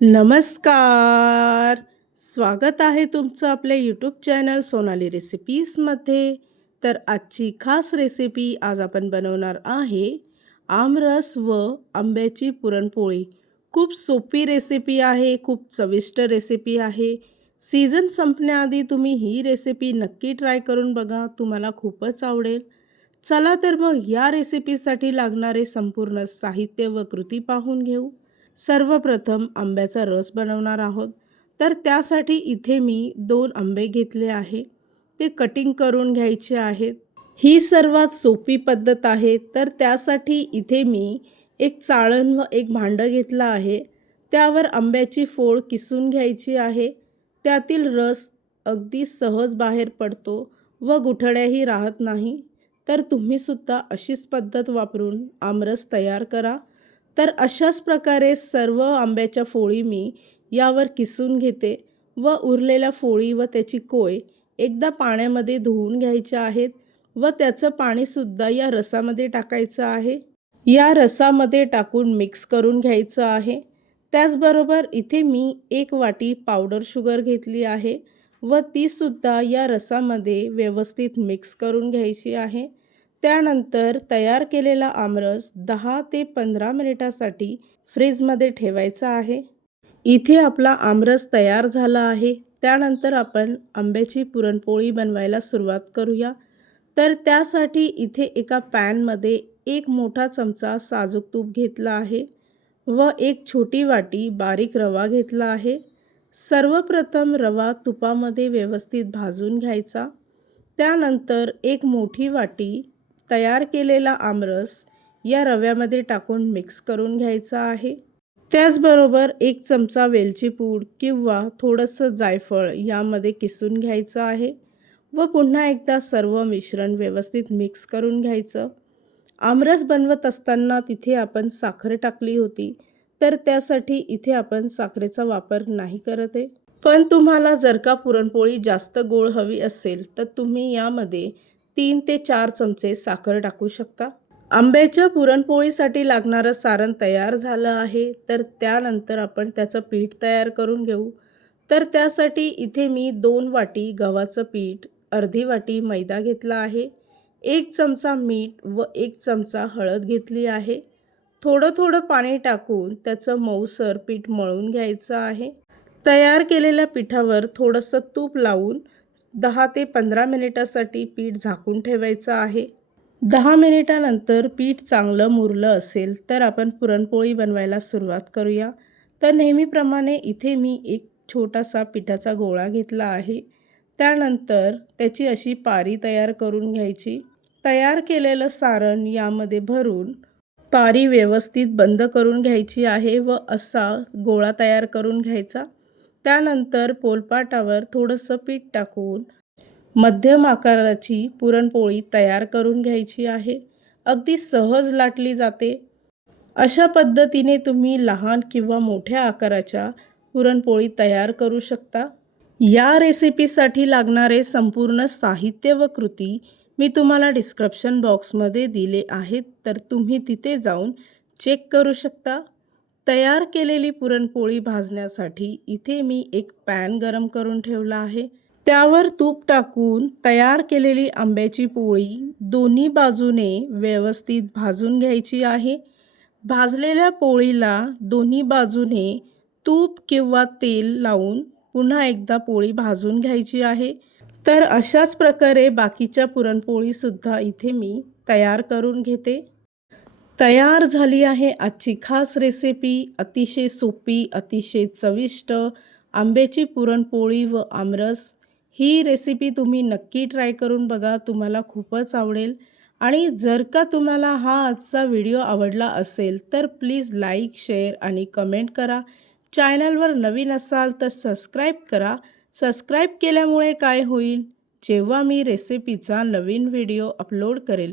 नमस्कार. स्वागत आहे तुमचं आपल्या यूट्यूब चॅनल सोनाली रेसिपीजमध्ये तर आजची खास रेसिपी आज आपण बनवणार आहे आमरस व आंब्याची पुरणपोळी. खूप सोपी रेसिपी आहे खूप चविष्ट रेसिपी आहे. सीझन संपण्याआधी तुम्ही ही रेसिपी नक्की ट्राय करून बघा तुम्हाला खूपच आवडेल. चला तर मग या रेसिपीसाठी लागणारे संपूर्ण साहित्य व कृती पाहून घेऊ. सर्वप्रथम आंब्याचा रस बनवणार आहोत. तर त्यासाठी इथे मी दोन आंबे घेतले आहे. ते कटिंग करून घ्यायचे आहेत. ही सर्वात सोपी पद्धत आहे. तर त्यासाठी इथे मी एक चाळण व एक भांडं घेतलं आहे. त्यावर आंब्याची फोड किसून घ्यायची आहे. त्यातील रस अगदी सहज बाहेर पडतो व गुठळ्याही राहत नाही. तर तुम्हीसुद्धा अशीच पद्धत वापरून आमरस तयार करा. तर अशाच प्रकारे सर्व आंब्याच्या फोळी मी यावर किसून घेते व उरलेल्या फोळी व त्याची कोय एकदा पाण्यामध्ये धुवून घ्यायच्या आहेत व त्याचं पाणीसुद्धा या रसामध्ये टाकायचं आहे. या रसामध्ये टाकून मिक्स करून घ्यायचं आहे. त्याचबरोबर इथे मी एक वाटी पावडर शुगर घेतली आहे व तीसुद्धा या रसामध्ये व्यवस्थित मिक्स करून घ्यायची आहे. त्यानंतर तयार केलेला आमरस दहा ते पंधरा मिनिटासाठी फ्रीजमध्ये ठेवायचा आहे. इथे आपला आमरस तयार झाला आहे. त्यानंतर आपण आंब्याची पुरणपोळी बनवायला सुरुवात करूया. तर त्यासाठी इथे एका पॅनमध्ये एक मोठा चमचा साजूक तूप घेतला आहे व एक छोटी वाटी बारीक रवा घेतला आहे. सर्वप्रथम रवा तुपामध्ये व्यवस्थित भाजून घ्यायचा. त्यानंतर एक मोठी वाटी तयार केलेला आमरस या रव्यामध्ये टाकून मिक्स करून घ्यायचा आहे. त्याचबरोबर एक चमचा वेलची पूड किंवा थोडंसं जायफळ यामध्ये किसून घ्यायचं आहे व पुन्हा एकदा सर्व मिश्रण व्यवस्थित मिक्स करून घ्यायचं. आमरस बनवत असताना तिथे आपण साखर टाकली होती तर त्यासाठी इथे आपण साखरेचा वापर नाही करत आहे. पण तुम्हाला जर का पुरणपोळी जास्त गोड हवी असेल तर तुम्ही यामध्ये तीन ते चार चमचे साखर टाकू शकता. आंब्याच्या पुरणपोळीसाठी लागणारं सारण तयार झालं आहे तर त्यानंतर आपण त्याचं पीठ तयार करून घेऊ. तर त्यासाठी इथे मी दोन वाटी गव्हाचं पीठ अर्धी वाटी मैदा घेतला आहे एक चमचा मीठ व एक चमचा हळद घेतली आहे. थोडं थोडं पाणी टाकून त्याचं मऊसर पीठ मळून घ्यायचं आहे. तयार केलेल्या पिठावर थोडंसं तूप लावून दहा ते पंधरा मिनिटासाठी पीठ झाकून ठेवायचं आहे. दहा मिनिटानंतर पीठ चांगलं मुरलं असेल तर आपण पुरणपोळी बनवायला सुरुवात करूया. तर नेहमीप्रमाणे इथे मी एक छोटासा पिठाचा गोळा घेतला आहे. त्यानंतर त्याची अशी पारी तयार करून घ्यायची. तयार केलेलं सारण यामध्ये भरून पारी व्यवस्थित बंद करून घ्यायची आहे व असा गोळा तयार करून घ्यायचा. त्यानंतर पोलपाटावर थोडंसं पीठ टाकून मध्यम आकाराची पुरणपोळी तयार करून घ्यायची आहे. अगदी सहज लाटली जाते. अशा पद्धतीने तुम्ही लहान किंवा मोठ्या आकाराच्या पुरणपोळी तयार करू शकता. या रेसिपीसाठी लागणारे संपूर्ण साहित्य व कृती मी तुम्हाला डिस्क्रिप्शन बॉक्समध्ये दिले आहेत तर तुम्ही तिथे जाऊन चेक करू शकता. तयार केलेली पुरणपोळी भाजण्यासाठी इथे मी एक पॅन गरम करून ठेवला आहे. त्यावर तूप टाकून तयार केलेली आंब्याची पोळी दोन्ही बाजूने व्यवस्थित भाजून घ्यायची आहे. भाजलेल्या पोळीला दोन्ही बाजूने तूप किंवा तेल लावून पुन्हा एकदा पोळी भाजून घ्यायची आहे. तर अशाच प्रकारे बाकीच्या पुरणपोळीसुद्धा इथे मी तयार करून घेते. तयार झाली आहे आजची खास रेसिपी अतिशय सोपी अतिशय चविष्ट आंब्याची पुरणपोळी व आमरस. ही रेसिपी तुम्ही नक्की ट्राय करून बघा तुम्हाला खूपच आवडेल. आणि जर का तुम्हाला हा आजचा व्हिडिओ आवडला असेल तर प्लीज लाईक शेअर आणि कमेंट करा. चॅनलवर नवीन असाल तर सबस्क्राईब करा. सबस्क्राईब केल्यामुळे काय होईल? जेव्हा मी रेसिपीचा नवीन व्हिडिओ अपलोड करेल